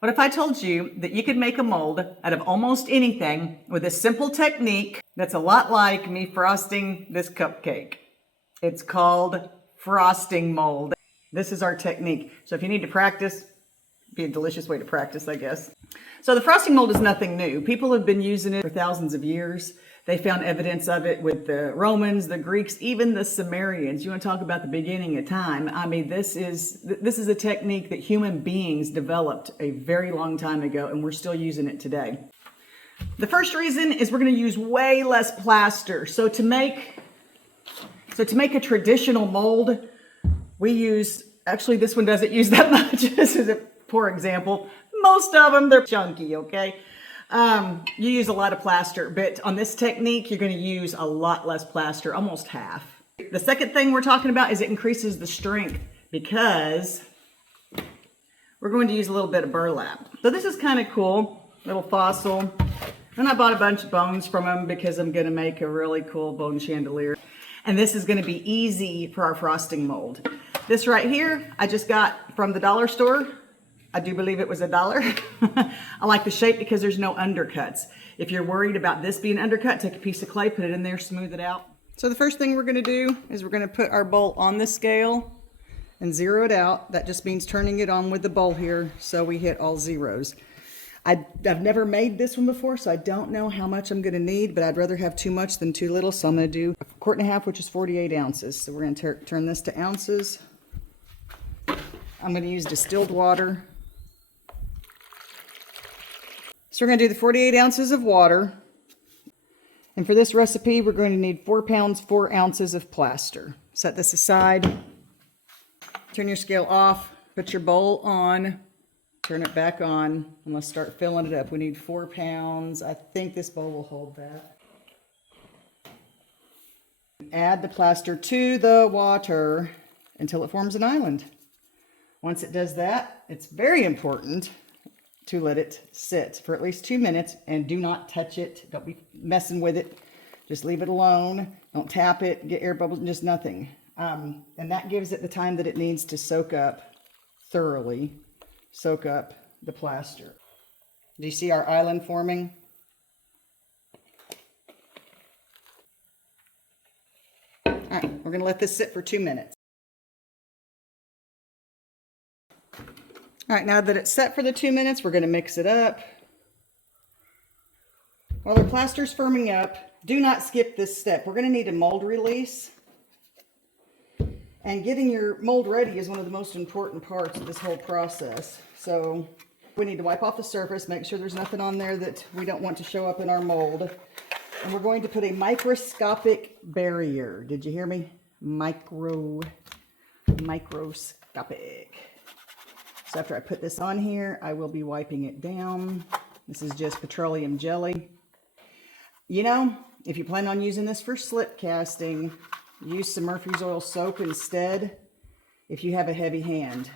What if I told you that you could make a mold out of almost anything with a simple technique that's a lot like me frosting this cupcake? It's called frosting mold. This is our technique. So if you need to practice, it'd be a delicious way to practice, I guess. So the frosting mold is nothing new. People have been using it for thousands of years. They found evidence of it with the Romans, the Greeks, even the Sumerians. You want to talk about the beginning of time? I mean, this is a technique that human beings developed a very long time ago, and we're still using it today. The first reason is we're going to use way less plaster. So to make a traditional mold, we use, actually this one doesn't use that much. This is a poor example. Most of them, they're chunky, okay? You use a lot of plaster, but on this technique, you're going to use a lot less plaster, almost half. The second thing we're talking about is it increases the strength because we're going to use a little bit of burlap. So this is kind of cool, little fossil. And I bought a bunch of bones from them because I'm going to make a really cool bone chandelier. And this is going to be easy for our frosting mold. This right here, I just got from the dollar store. I do believe it was $1. I like the shape because there's no undercuts. If you're worried about this being undercut, take a piece of clay, put it in there, smooth it out. So the first thing we're going to do is we're going to put our bowl on the scale and zero it out. That just means turning it on with the bowl here so we hit all zeros. I've never made this one before, so I don't know how much I'm going to need, but I'd rather have too much than too little, so I'm going to do 1.5 quarts, which is 48 ounces. So we're going to turn this to ounces. I'm going to use distilled water. So we're going to do the 48 ounces of water. And for this recipe, we're going to need 4 pounds, 4 ounces of plaster. Set this aside. Turn your scale off. Put your bowl on. Turn it back on. And let's start filling it up. We need 4 pounds. I think this bowl will hold that. Add the plaster to the water until it forms an island. Once it does that, it's very important to let it sit for at least 2 minutes and do not touch it. Don't be messing with it. Just leave it alone. Don't tap it, get air bubbles, just nothing. And that gives it the time that it needs to soak up thoroughly, soak up the plaster. Do you see our island forming? All right, we're going to let this sit for 2 minutes. All right, now that it's set for the 2 minutes, we're going to mix it up. While the plaster's firming up, do not skip this step. We're going to need a mold release. And getting your mold ready is one of the most important parts of this whole process. So we need to wipe off the surface, make sure there's nothing on there that we don't want to show up in our mold. And we're going to put a microscopic barrier. Did you hear me? Microscopic. So after I put this on here, I will be wiping it down. This is just petroleum jelly. You know, if you plan on using this for slip casting, use some Murphy's oil soap instead if you have a heavy hand.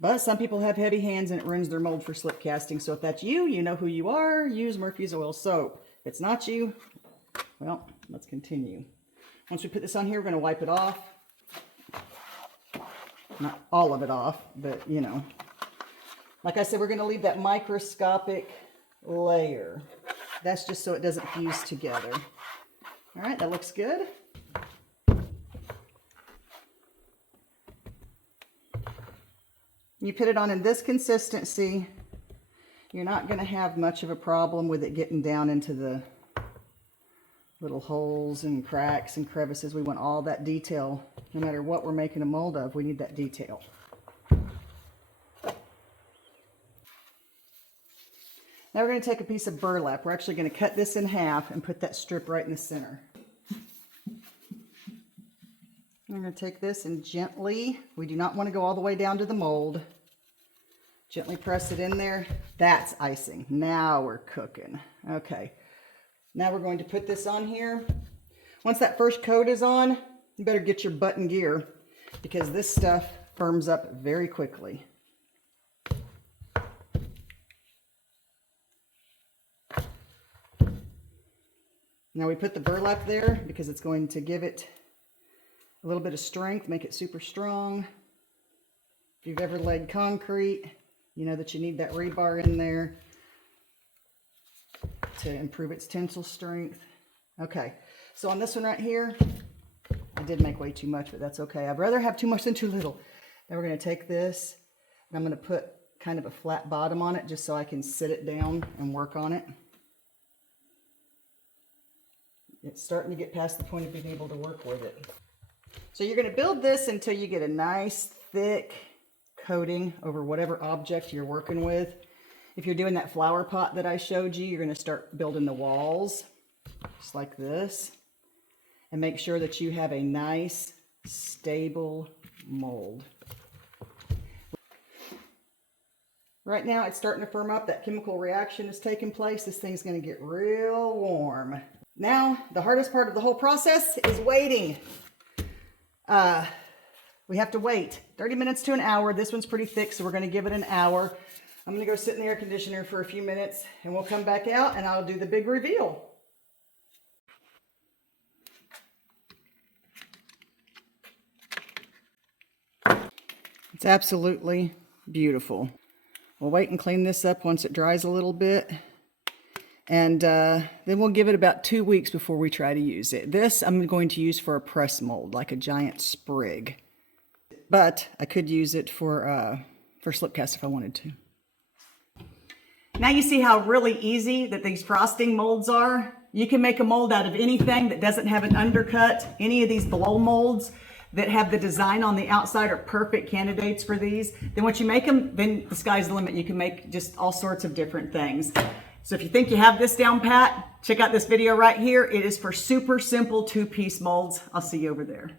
But some people have heavy hands and it ruins their mold for slip casting. So if that's you, you know who you are, use Murphy's oil soap. If it's not you, well, let's continue. Once we put this on here, we're going to wipe it off. Not all of it off, but you know. Like I said, we're going to leave that microscopic layer. That's just so it doesn't fuse together. All right, that looks good. You put it on in this consistency, you're not going to have much of a problem with it getting down into the little holes and cracks and crevices. We want all that detail. No matter what we're making a mold of, we need that detail. Now we're going to take a piece of burlap. We're actually going to cut this in half and put that strip right in the center. I'm going to take this and gently, we do not want to go all the way down to the mold. Gently press it in there. That's icing. Now we're cooking. Okay. Now we're going to put this on here. Once that first coat is on, you better get your butt in gear because this stuff firms up very quickly. Now we put the burlap there because it's going to give it a little bit of strength, make it super strong. If you've ever laid concrete, You know that you need that rebar in there to improve its tensile strength. Okay, so on this one right here, I did make way too much, but that's okay. I'd rather have too much than too little. Now we're going to take this, and I'm going to put kind of a flat bottom on it just so I can sit it down and work on it. It's starting to get past the point of being able to work with it. So you're going to build this until you get a nice thick coating over whatever object you're working with. If you're doing that flower pot that I showed you, you're going to start building the walls just like this. And make sure that you have a nice, stable mold. Right now it's starting to firm up. That chemical reaction is taking place. This thing's going to get real warm. Now, the hardest part of the whole process is waiting. We have to wait 30 minutes to an hour. This one's pretty thick, so we're going to give it an hour. I'm going to go sit in the air conditioner for a few minutes, and we'll come back out, and I'll do the big reveal. It's absolutely beautiful. We'll wait and clean this up once it dries a little bit. And then we'll give it about 2 weeks before we try to use it. This I'm going to use for a press mold, like a giant sprig. But I could use it for slip cast if I wanted to. Now you see how really easy that these frosting molds are. You can make a mold out of anything that doesn't have an undercut. Any of these blow molds that have the design on the outside are perfect candidates for these. Then once you make them, then the sky's the limit. You can make just all sorts of different things. So if you think you have this down pat, check out this video right here. It is for super simple 2-piece molds. I'll see you over there.